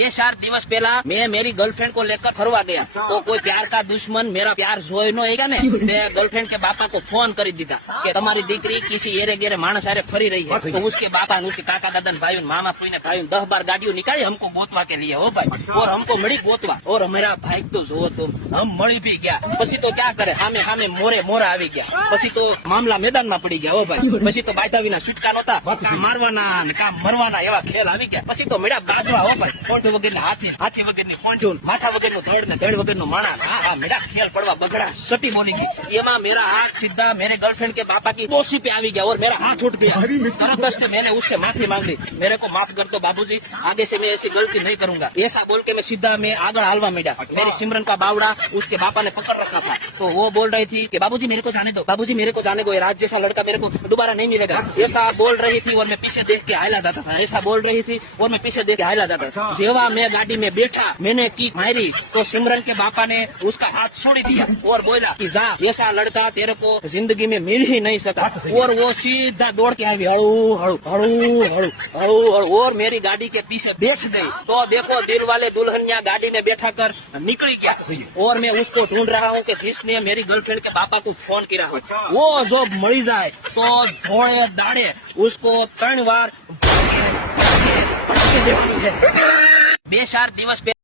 4 दिवस पहला मैं मेरी गर्लफ्रेंड को लेकर फरवा गया तो कोई प्यार का दुश्मन मेरा प्यार जोई नो आएगा ने मैं गर्लफ्रेंड के बापा को फोन कर दीधा कि तुम्हारी दीकरी किसी एरे गेरे मानस आरे फरी रही है। तो उसके बापा ने उसके काका दादा भाई मामा फुई ने भाई 10-12 गाड़ियों निकाली हमको गोतवा के लिए हो भाई, और हमको मड़ी गोतवा और हमारा भाई तो जो तुम हम मળી भी गया। पसी तो क्या करे हामे हामे मोरे मोरा આવી ગયા। પછી તો મામલા મેદાનમાં પડી ગયા હો ભાઈ। પછી તો બાયતા વિના છૂટકા નહોતા, કામ મારવાના ને કામ મરવાના એવા ખેલ આવી ગયા। પછી તો મેળા બાજવા હો ભાઈ, કોઠ વગરની હાથી હાથી વગરની કોંઠું માથા વગરનું ધડ ને ધડ વગરનું માણા। हाँ हाँ मेरा खेल पड़वा बगड़ा सटी बोली गई। ये माँ मेरा हाथ सीधा मेरे गर्लफ्रेंड के पापा की दोषी पे आ गया और मेरा हाथ उठ गया। तुरंत मैंने उससे माफी मांग ली, मेरे को माफ कर दो बाबूजी, आगे से मैं ऐसी गलती नहीं करूंगा। ऐसा बोल के मैं सीधा मैं आगे हालवा मीडा। मेरी सिमरन का बावड़ा उसके पापा ने पकड़ रखा था तो वो बोल रही थी कि बाबूजी मेरे को जाने दो, बाबूजी मेरे को जाने दो, ये राज जैसा लड़का मेरे को दोबारा नहीं मिलेगा। ऐसा बोल रही थी और मैं पीछे देख के आयला जाता था। ऐसा बोल रही थी और मैं पीछे देख के आयला जाता था। जेवा मैं गाड़ी में बैठा मैंने की मारी तो सिमरन के पापा ने उसका हाथ छोड़ दिया और बोला कि जा ऐसा लड़का तेरे को जिंदगी में मिल ही नहीं सकता। और वो सीधा दौड़ के आई हड़ू हड़ू हड़ू हड़ू हड़ू हड़ू और मेरी गाड़ी के पीछे बैठ गई। तो देखो दिल वाले दुल्हनिया गाड़ी में बैठा कर निकली क्या। और मैं उसको ढूंढ रहा हूँ कि जिसने मेरी गर्लफ्रेंड के पापा को फोन किया हो वो जो मरी जाए तो धोड़े दाड़े उसको 3 बार 2-4 दिवस